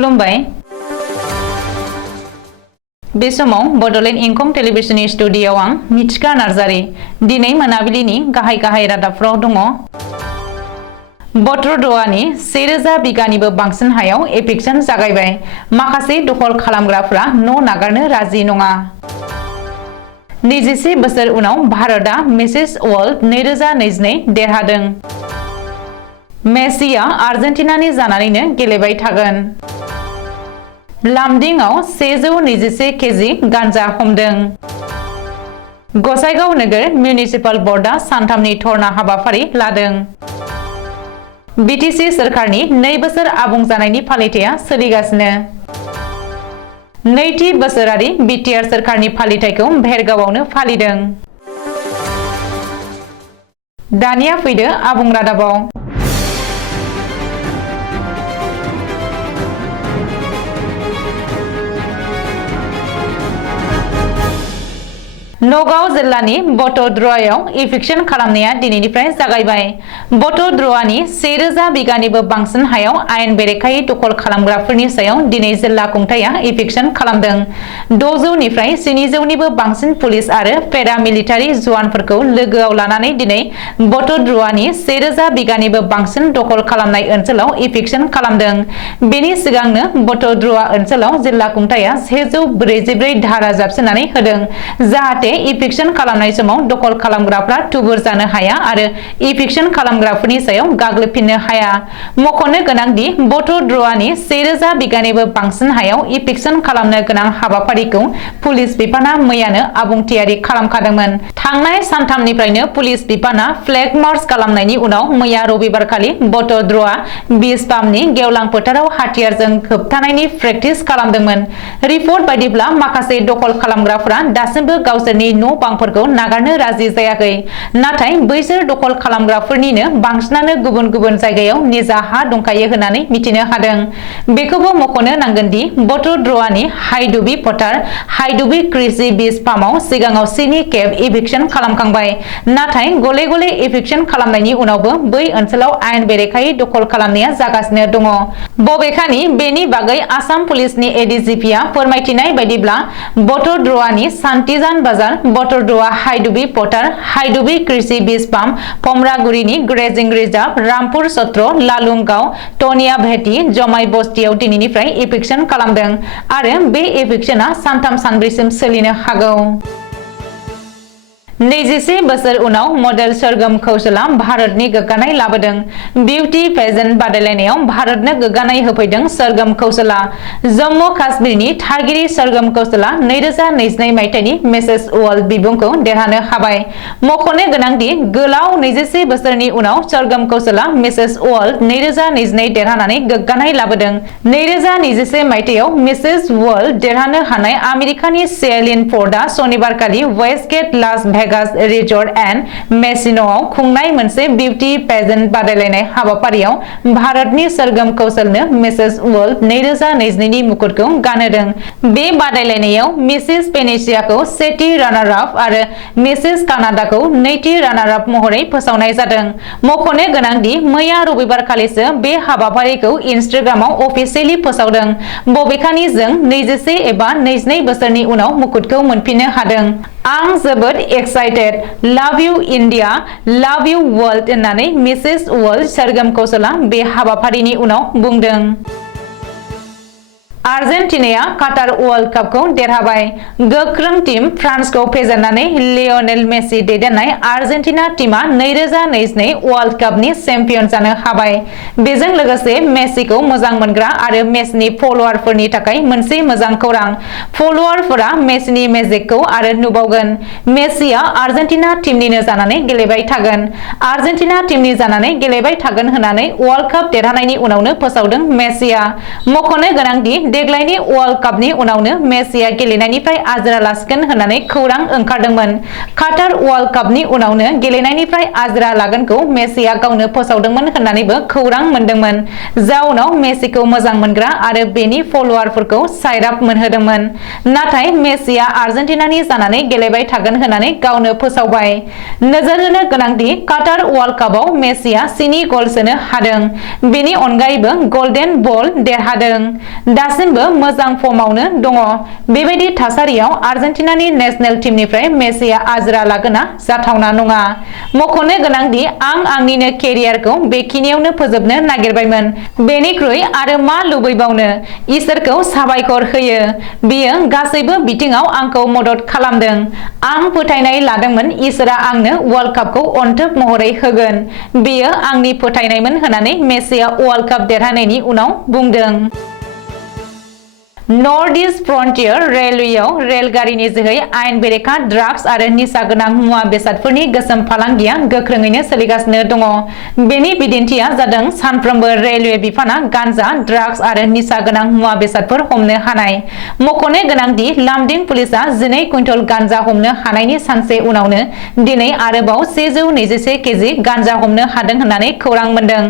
खुलुमबाय बे समाव बडलेण्ड इंखं टेलिभिजननि स्टुडिय'आव आं मिथिका नार्जारी दिनै मोनाबिलिनि गाहाय रादाबफोराव दङ। बटरद'आनि 1000 बिगानिबो बांसिन हायाव एभिक्सन जागायबाय। माखासे दखल खालामग्राफ्रा न' नागारनो राजि नङा। 21 बोसोर उनाव भारतआ मिसेस वर्ल्ड 2022 देरहादों। मेसिया आर्जेन्टिनानि जानानैनो गेलेबाय थागोन। लामदिंआव 121 केजि गान्जा हमदों। गसाइगाव नोगोर मिउनिसिपाल बर्डआ सानथामनि धरना हाबाफारि लादों। बिटिसि सोरखारनि 2 बोसोर आबुं जानायनि फालिथाया सोलिगासिनो। नैथि बोसोरारि बिटिआर सोरखारनि फालिथायखौ भेरगावआवनो फालिदों। दानिया फैदो आबुं रादाबाव। नगाव जिल्लानि बटद्रआव इभिक्सन खालामनाया दिनैनिफ्राय जागायबाय। बटद्रआनि 1000 बिगानिबो बांसिन हायाव आयेन बेरेखायै दखल खालामग्राफोरनि सायाव दिनै जिल्ला खुंथाया इभिक्सन खालामदों। 600 निफ्राय 700 निबो बांसिन पुलिस आरो पेरामिलिटारि जवानफोरखौ लोगोआव लानानै दिनै बटद्रआनि 1000 बिगानिबो बांसिन दखल खालामनाय ओनसोलाव इभिक्सन खालामदों। बेनि सिगांनो बटद्रआ ओनसोलाव जिल्ला खुंथाया 144 धारा जाबसिननानै होदों जाहाथे इभिक्सन खालामनाय समाव दखल खालामग्राफ्रा थुबुर जानो हाया आरो इभिक्सन खालामग्राफोरनि सायाव गाग्लोबफिननो हाया। मख'नो गोनांदि बटद्रआनि 1000 बिगानिबो बांसिन हायाव इभिक्सन खालामनो गोनां हाबाफारिखौ पुलिस बिफाना मैयानो आबुं थियारि खालामखादोंमोन। थांनाय सानथामनिफ्रायनो पुलिस बिफाना फ्लेग मार्च खालामनायनि उनाव मैया रबिबारखालि बटद्रआ बिसपामनि गेवलां फोथाराव हाथियारजों होबथानायनि प्रेक्टिस खालामदोंमोन। रिपर्ट बायदिब्ला माखासे दखल खालामग्राफोरा दासिमबो गावसोरनि न' बांफोरखौ नागारनो राजि जायाखै। नाथाय बैसोर दखल खालामग्राफोरनिनो बांसिनानो गुबुन गुबुन जायगायाव निजा हा दंखायो होननानै मिथिनो हादों। बेखौबो मख'नो नांगोनदि बटद्रआनि हाइदुबि फोथार हाइदुबि कृषि बीज फार्माव सिगाङाव 7 खेब इभिक्सन खालामखांबाय। नाथाय गले गले इभिक्सन खालामनायनि उनावबो बै ओनसोलाव आयेन बेरेखायै दखल खालामनाया जागासिनो दङ। बबेखानि बेनि बागै आसाम पुलिसनि एडिजिपिआ फोरमायथिनाय बायदिब्ला बटद्रआनि सान्तिजान बाजार बटद्रआ हाइदुबि फोथार हाइदुबि कृषि बीज फार्म पमरागुरिनि ग्रेजिं रिजार्भ रामपुर सत्र लालुंगाव टनिया भेटी जमाई बस्तियाव दिनैनिफ्राय इभिक्सन खालामदों आरो बे इभिक्सना सानथाम सानब्रैसिम सोलिनो हागौ। 21 बोसोर उनाव मडेल सोरगोम कौशलआ भारतनि गोग्गानाय लाबोदों। बिउटि पेजेन्ट बादायलायनायाव भारतनो गोग्गानाय होफैदों सोरगोम कौशलआ। जम्मु काश्मीरनि थागिरि सोरगोम कौशलआ 2022 मायथाइनि मिसेस वर्ल्ड बिमुंखौ देरहानो हाबाय। मख'नो गोनांदि गोलाव 21 बोसोरनि उनाव सोरगोम कौशलआ मिसेस वर्ल्ड 2022 देरहानानै गोग्गानाय लाबोदों। 2021 मायथाइयाव मिसेस वर्ल्ड देरहानो हानाय आमेरिकानि शेलिन फर्डआ सनिबारखालि Westgate Las Vegas resort and मेसिन'आव खुंनाय मोनसे बिउटि पेजेन्ट बादायलायनाय हाबाफारियाव भारतनि सोरगोम कौशलनो मिसेस वर्ल्ड 2022 नि मुकुटखौ गानहोदों। बे बादायलायनायाव मिसेस पेनेसियाखौ सेथि रानार आप आरो मिसेस कानाडाखौ नैथि रानार आप महरै फोसावनाय जादों। मख'नो गोनांदि मैया रबिबारखालिसो बे हाबाफारिखौ इनस्टाग्रामाव अफिसियेलि फोसावदों। बबेखानि जों 21 एबा 22 बोसोरनि उनाव मुकुटखौ मोनफिननो हादों। आं जोबोद एक्साइटेड लाभ इउ इन्डिया लाभ इउ वर्ल्ड होननानै मिसेस वर्ल्ड सोरगोम कौशलआ बे हाबाफारिनि उनाव बुंदों। आर्जेन्टिनाया काटार वर्ल्ड कापखौ देरहाबाय। गोख्रों टीम फ्रान्सखौ फेजेननानै लियनेल मेसि दैदेननाय आर्जेन्टिना टीमआ 2022 वर्ल्ड कापनि चेम्पियन जानो हाबाय। बेजों लोगोसे मेसिखौ मोजां मोनग्रा आरो मेसिनि फलोअरफोरनि थाखाय मोनसे मोजां खौरां। फलोअरफोरा मेसिनि मेजिकखौ आरो नुबावगोन। मेसिया आर्जेन्टिना टीमनिनो जानानै गेलेबाय थागोन। आर्जेन्टिना टीमनि जानानै गेलेबाय थागोन होननानै वर्ल्ड काप देरहानायनि उनावनो फोसावदों मेसिया। मख'नो गोनांदि देग्लायनि वर्ल्ड कापनि उनावनो मेसिया गेलेनायनिफ्राय आजिरा लासिगोन होननानै खौरां ओंखारदोंमोन। काटार वर्ल्ड कापनि उनावनो गेलेनायनिफ्राय आजिरा लागोनखौ मेसिया गावनो फोसावदोंमोन होननानैबो खौरां मोनदोंमोन। जाउनाव मेसिखौ मोजां मोनग्रा आरो बेनि फलोवारफोरखौ साइराप मोनहोदोंमोन। नाथाय मेसिया आर्जेन्टिनानि जानानै गेलेबाय थागोन होननानै गावनो फोसावबाय। नोजोर होनो गोनांदि काटार वर्ल्ड कापआव मेसिया 7 गल सोनो हादों। बेनि अनगायैबो गल्डेन बल देरहादों। दासिमबो मोजां फर्मआवनो दङ। बेबायदि थासारियाव आर्जेन्टिनानि नेशनेल टीमनिफ्राय मेसिया आजिरा लागोना जाथावना नङा। मख'नो गोनांदि आं आंनिनो केरियारखौ बेखिनियावनो फोजोबनो नागिरबायमोन। बेनिख्रुइ आरो मा लुबैबावनो? इसोरखौ साबायखर होयो। बियो गासैबो बिथिङाव आंखौ मदद खालामदों। आं फोथायनाय लादोंमोन इसोरआ आंनो वर्ल्ड कापखौ अनथोब महरै होगोन। बेयो आंनि फोथायनायमोन होननानै मेसिया वर्ल्ड काप देरहानायनि उनाव बुंदों। नर्थ इस्ट फ्रन्टियर रेलवेआव रेलगारिनि जोहै आयेन बेरेखा ड्राग्स आरो निसा गोनां मुवा बेसादफोरनि गोसोम फालांगिया गोख्रोङैनो सोलिगासिनो दङ। बेनि बिदिन्थिया जादों सानफ्रोमबो रेलवे बिफाना गान्जा, ड्राग्स आरो निसा गोनां मुवा बेसादफोर हमनो हानाय। मख'नो गोनांदि लामडिं पुलिसआ 12 कुइन्टल गान्जा हमनो हानायनि सानसे उनावनो दिनै आरोबाव 121 केजि गान्जा हमनो हादों होननानै खौरां मोन्दों।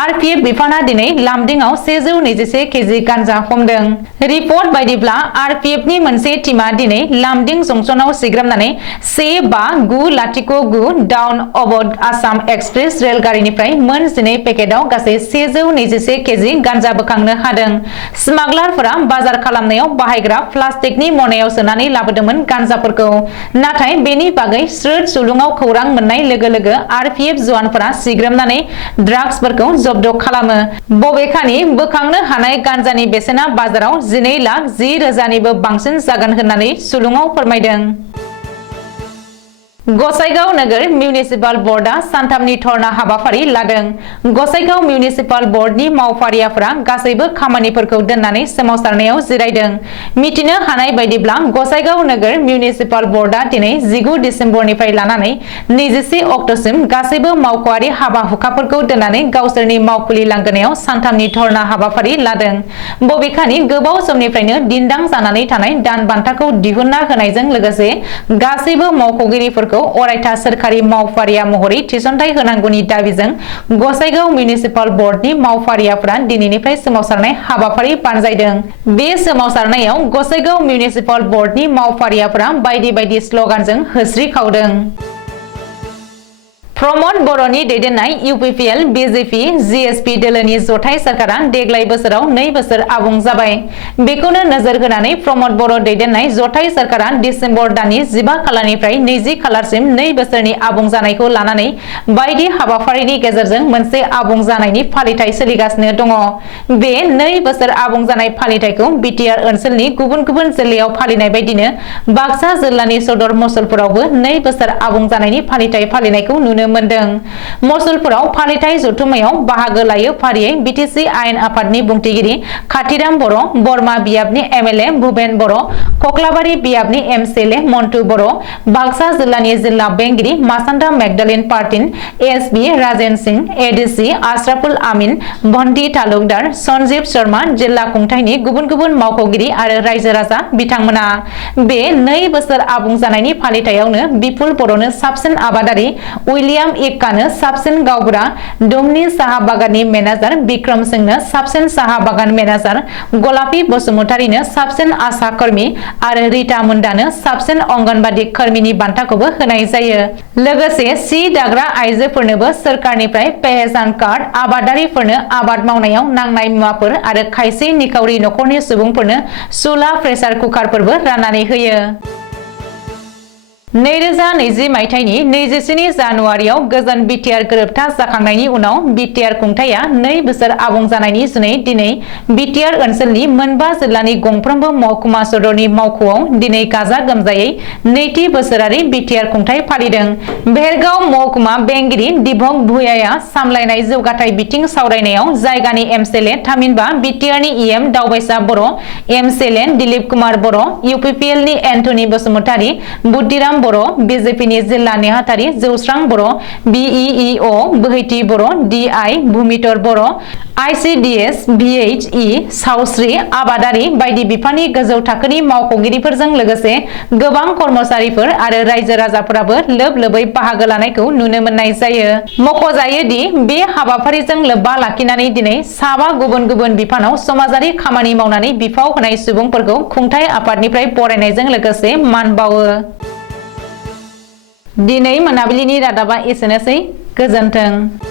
आरपिएफ बिफाना दिनै लामडिंआव 121 केजि गान्जा हमदों। रिपर्ट बायदिब्ला आरपिएफनि मोनसे टीमा दिनै लामडिं जंक्शनाव सिग्रोमनानै 1590 डाउन अबध आसाम एक्सप्रेस रेलगारिनिफ्राय मोन 12 पेकेटआव गासै 121 केजि गान्जा बोखांनो हादों। स्मागलारफोरा बाजार खालामनायाव बाहायग्रा प्लास्टिकनि मनायाव सोनानै लाबोदोंमोन गान्जाफोरखौ। नाथाय बेनि बागै स्रोद सुलुङाव खौरां मोननाय लोगो लोगो आरपिएफ जवानफोरा सिग्रोमनानै ड्राग्सफोरखौ जब्द खालामो। बबेखानि बोखांनो हानाय गान्जानि बेसेना बाजाराव 12,10,000निबो बांसिन जागोन होननानै सुलुङाव फोरमायदों। गसाइगाव नोगोर मिउनिसिपाल बर्डआ सानथामनि धरना हाबाफारि लादों। गसाइगाव मिउनिसिपाल बर्डनि मावफारियाफोरा गासैबो खामानिफोरखौ दोननानै सोमावसारनायाव जिरायदों। मिथिनो हानाय बायदिब्ला गसाइगाव नोगोर मिउनिसिपाल बर्डआ दिनै 19 डिसेम्बरनिफ्राय लानानै 21 अक्ट'सिम गासैबो मावख'आरि हाबा हुखाफोरखौ दोननानै गावसोरनि मावखुलि लांगोनायाव सानथामनि धरना हाबाफारि लादों। बबेखानि गोबाव समनिफ्रायनो दिन्दां जानानै थानाय दान बान्थाखौ दिहुनना होनायजों लोगोसे गासैबो मावख'गिरिफोरखौ अरायथा सोरखारि मावफारिया महरै थिसनथाइ होनांगौनि दाबिजों गसाइगाव मिउनिसिपाल बर्डनि मावफारियाफोरा दिनैनिफ्राय सोमावसारनाय हाबाफारि बानजायदों। बे सोमावसारनायाव गसाइगाव मिउनिसिपाल बर्डनि मावफारियाफोरा बायदि बायदि स्लगानजों होस्रिखावदों। प्रमद बर'नि दैदेननाय इउपिपिएल, बिजेपि, जिएसपि दोलोनि जथाय सोरखारा देग्लाय बोसोराव 2 बोसोर आबुं जाबाय। बेखौनो नोजोर होनानै प्रमद बर' दैदेननाय जथाय सोरखारा डिसेम्बर दाननि 15 खालारनिफ्राय 20 खालारसिम 2 बोसोरनि आबुं जानायखौ लानानै बायदि हाबाफारिनि गेजेरजों मोनसे आबुं जानायनि फालिथाय सोलिगासिनो दङ। बे 2 बोसोर आबुं जानाय फालिथायखौ बिटिआर ओनसोलनि गुबुन गुबुन जिल्लायाव फालिनाय बायदिनो बाक्सा जिल्लानि सदर मसलपुरावबो 2 बोसोर आबुं जानायनि फालिथाय फालिनायखौ नुनो मोनदों। मसलपुराव फालिथाय जथुम्मायाव बाहागो लायो फारियै बिटिसि आयेन आफादनि बुंथिगिरि खाथिराम बर', बरमा बियाबनि एमएलए भुपेन बर', खख्लाबारि बियाबनि एमसिएलए मन्टु बर', बाक्सा जिल्लानि जिल्ला बेंगिरि मासान्दा मेगदालिन पार्टिन एसपि राजेन सिंह, एडिसि आशराफुल आमिन, भन्टी तालुकदार सन्जीब शर्मा, जिल्ला खुंथायनि गुबुन गुबुन मावख'गिरि आरो रायजो राजा बिथांमोना। बे 2 बोसोर आबुं जानायनि फालिथायावनो बिपुल बर'नो साबसिन आबादारि, उइलियाम इक्कानो साबसिन गावबुरा, डुमनि साहा बागाननि मेनेजार बिक्रम सिंहनो साबसिन साहा बागान मेनेजार, गलापी बसुमतारीनो साबसिन आशा कर्मी आरो रिता मुन्डानो साबसिन अंगनबादि कर्मीनि बान्थाखौबो होनाय जायो। लोगोसे सि दाग्रा आइजोफोरनोबो सोरखारनिफ्राय पेहेचान कार्ड, आबादारिफोरनो आबाद मावनायाव नांनाय मुवाफोर आरो खायसे निखावरि नखरनि सुबुंफोरनो सुला प्रेसार कुकारफोरबो राननानै होयो। 2020 मायथाइनि 27 जानुवारियाव गोजोन बिटिआर गोरोबथा जाखांनायनि उनाव बिटिआर खुंथाया 2 बोसोर आबुं जानायनि जुनै दिनै बिटिआर ओनसोलनि मोनबा जिल्लानि गंफ्रोमबो महकुमा सदरनि मावख'आव दिनै गाजा गोमजायै नैथि बोसोरारि बिटिआर खुंथाय फालिदों। भेरगाव महकुमा बेंगिरि दिपक भुयाया सामलायनाय जौगाथाय बिथिं सावरायनायाव जायगानि एमसिएलए थामहिनबा बिटिआरनि इएम दावबायसा बर', एमसिएलए दिलीप कुमार बर', इउपिपिएलनि एन्टनी बसुमतारी, बुद्धिराम बर', बिजेपिनि जिल्ला नेहाथारि जौस्रां बर', BEEO बोहैथि बर', DI भुमितर बर', ICDS VHE सावस्रि आबादारि बायदि बिफाननि गोजौ थाखोनि मावख'गिरिफोरजों लोगोसे गोबां कर्मचारिफोर आरो रायजो राजाफोराबो लोब लोबै बाहागो लानायखौ नुनो मोननाय जायो। मख'जायोदि बे हाबाफारिजों लोब्बा लाखिनानै दिनै साबा गुबुन गुबुन बिफानाव समाजारि खामानि मावनानै बिफाव होनाय सुबुंफोरखौ खुंथाय आफादनिफ्राय बरायनायजों लोगोसे मान बावो। दिनै मोनाबिलिनि रादाबा एसेनोसै। गोजोन्थों।